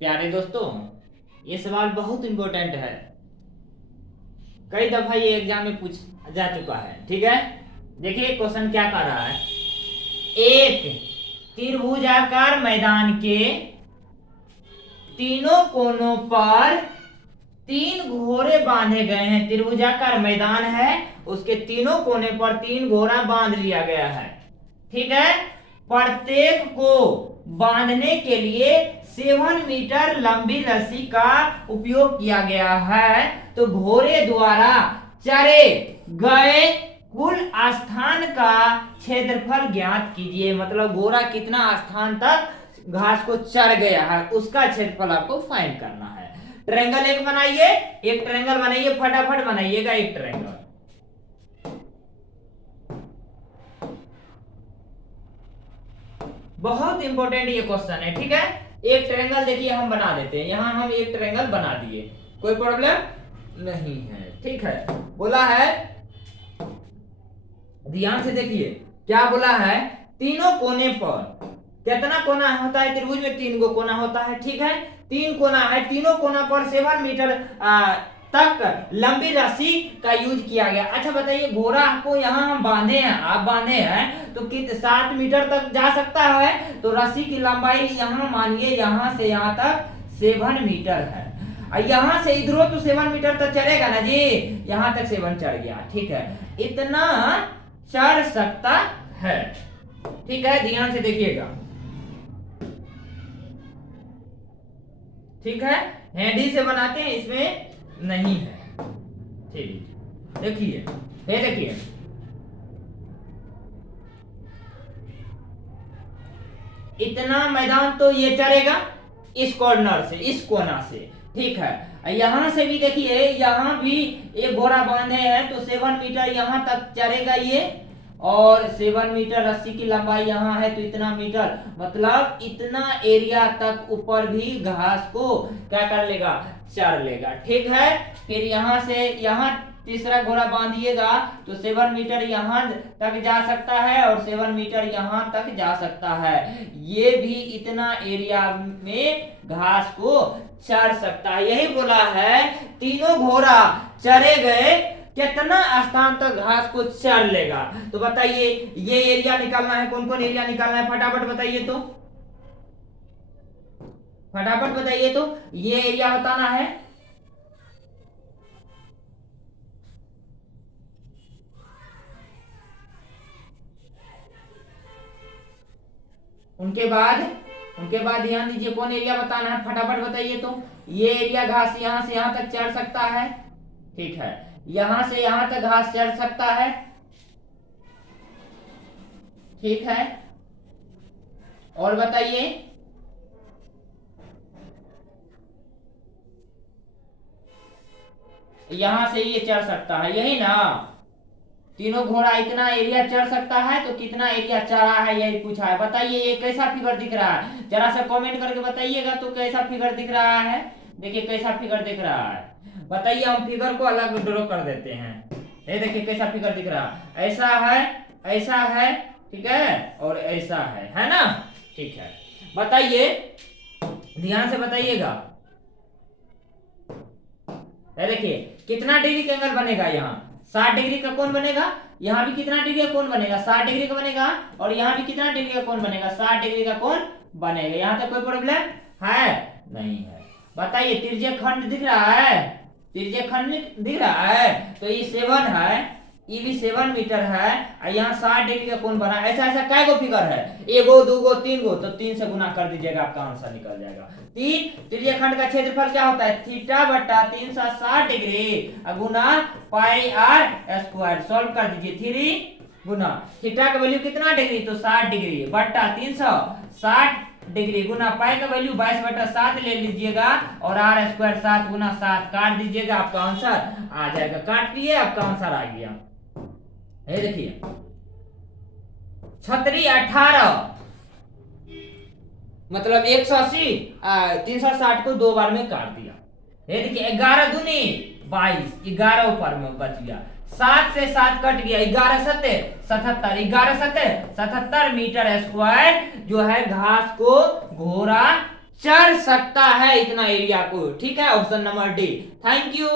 प्यारे दोस्तों, ये सवाल बहुत इंपॉर्टेंट है। कई दफा ये एग्जाम में पूछ जा चुका है। ठीक है, देखिए क्वेश्चन क्या कर रहा है। एक त्रिभुजाकार मैदान के तीनों कोनों पर तीन घोड़े बांधे गए हैं। त्रिभुजाकार मैदान है, उसके तीनों कोने पर तीन घोड़ा बांध लिया गया है। ठीक है, प्रत्येक को बांधने के लिए 7 मीटर लंबी रस्सी का उपयोग किया गया है। तो घोड़े द्वारा चरे गए कुल स्थान का क्षेत्रफल ज्ञात कीजिए। मतलब घोड़ा कितना स्थान तक घास को चर गया है, उसका क्षेत्रफल आपको फाइंड करना है। ट्रायंगल एक बनाइए, एक ट्रायंगल बनाइए, फटाफट बनाइएगा एक ट्रायंगल। बहुत इंपॉर्टेंट ये क्वेश्चन है। ठीक है, एक ट्रायंगल देखिए हम बना देते हैं। यहां हम एक ट्रायंगल बना दिए, कोई प्रॉब्लम नहीं है। ठीक है, बोला है, ध्यान से देखिए क्या बोला है। तीनों कोने पर कितना कोना होता है? त्रिभुज में 3 गो कोना होता है। ठीक है, 3 कोना है, तीनों कोना पर 7 मीटर तक लंबी रस्सी का यूज किया गया। अच्छा बताइए, घोड़ा को यहाँ हम बांधे हैं, आप बांधे हैं तो 7 मीटर तक जा सकता है। तो रस्सी की लंबाई यहाँ मानिए यहाँ से यहाँ तक 7 मीटर है। यहाँ से इधरों तो 7 मीटर तक चलेगा ना जी, यहाँ तक 7 चढ़ गया। ठीक है, इतना चढ़ सकता है। ठीक है, ध्यान से देखिएगा। ठीक है, हैंडी से बनाते हैं, इसमें नहीं है। ठीक, देखिए ये देखिए, इतना मैदान तो ये चढ़ेगा इस कॉर्नर से, इस कोना से। ठीक है, यहां से भी देखिए, यहां भी एक घोड़ा बांधे हैं तो 7 मीटर यहां तक चढ़ेगा ये, और 7 मीटर रस्सी की लंबाई यहाँ है तो इतना मीटर, मतलब इतना एरिया तक ऊपर भी घास को क्या कर लेगा, चढ़ लेगा। ठीक है, फिर यहाँ से यहाँ तीसरा घोड़ा बांधिएगा तो 7 मीटर यहाँ तक जा सकता है और 7 मीटर यहाँ तक जा सकता है। ये भी इतना एरिया में घास को चढ़ सकता है। यही बोला है, तीनों घोड़ा चरे गए कितना स्थान तक घास को चर लेगा। तो बताइए ये एरिया निकालना है, कौन कौन एरिया निकालना है, फटाफट बताइए तो, फटाफट बताइए तो, ये एरिया बताना है। उनके बाद ध्यान दीजिए, कौन एरिया बताना है, फटाफट बताइए तो। ये एरिया घास यहां से यहां तक चढ़ सकता है। ठीक है, यहां से यहां तक घास चढ़ सकता है। ठीक है, और बताइए, यहां से ये चढ़ सकता है, यही ना। तीनों घोड़ा इतना एरिया चढ़ सकता है तो कितना एरिया चढ़ा है यही पूछा है। बताइए ये कैसा फिगर दिख रहा है, जरा सा कमेंट करके बताइएगा तो कैसा फिगर दिख रहा है। देखिए कैसा फिगर दिख रहा है, बताइए। हम फिगर को अलग ड्रॉ कर देते हैं। ये देखिए कैसा फिगर दिख रहा है, ऐसा है, ऐसा है, ठीक है, और ऐसा है ना। ठीक है, बताइए, ध्यान से बताइएगा। देखिए कितना डिग्री का एंगल बनेगा, यहाँ 60 डिग्री का कोण बनेगा, यहाँ भी कितना डिग्री का कोण बनेगा, 60 डिग्री का बनेगा, और यहाँ भी कितना डिग्री का कोण बनेगा, 60 डिग्री का कोण बनेगा। यहाँ तक कोई प्रॉब्लम है नहीं है। बताइए त्रिज्यीय खंड दिख रहा है, त्रिज्यीय खंड दिख रहा है, तो ये 7 है, ये भी 7 मीटर है, और यहाँ 60 डिग्री का कोण बना। ऐसा ऐसा कै गो फिगर है, 1 गो 2 गो 3 गो, तो 3 से गुना कर दीजिएगा, आपका आंसर निकल जाएगा। 3 त्रिज्यीय खंड का क्षेत्रफल क्या होता है, थीटा बटा 360 डिग्री गुना पाई आर स्क्वायर। सॉल्व कर दीजिए, 3 गुना थीटा का वैल्यू कितना डिग्री, तो 60 डिग्री बटा 360 डिग्री गुना पाई का वैल्यू 22/7 ले लीजिएगा, और आर स्क्वायर 7 गुना 7 काट दीजिएगा, आपका आंसर आ जाएगा। काट दिए, आपका आंसर आ गया। ये देखिए 36 18, मतलब 180, 360 को 2 बार में काट दिया। ये देखिए 11 दूनी 22, 11 ऊपर में बच गया, 7 से 7 कट गया, 11 सत्ते 77, 11 सत्ते 77 मीटर स्क्वायर जो है घास को घोड़ा चढ़ सकता है इतना एरिया को। ठीक है, option number D. Thank you.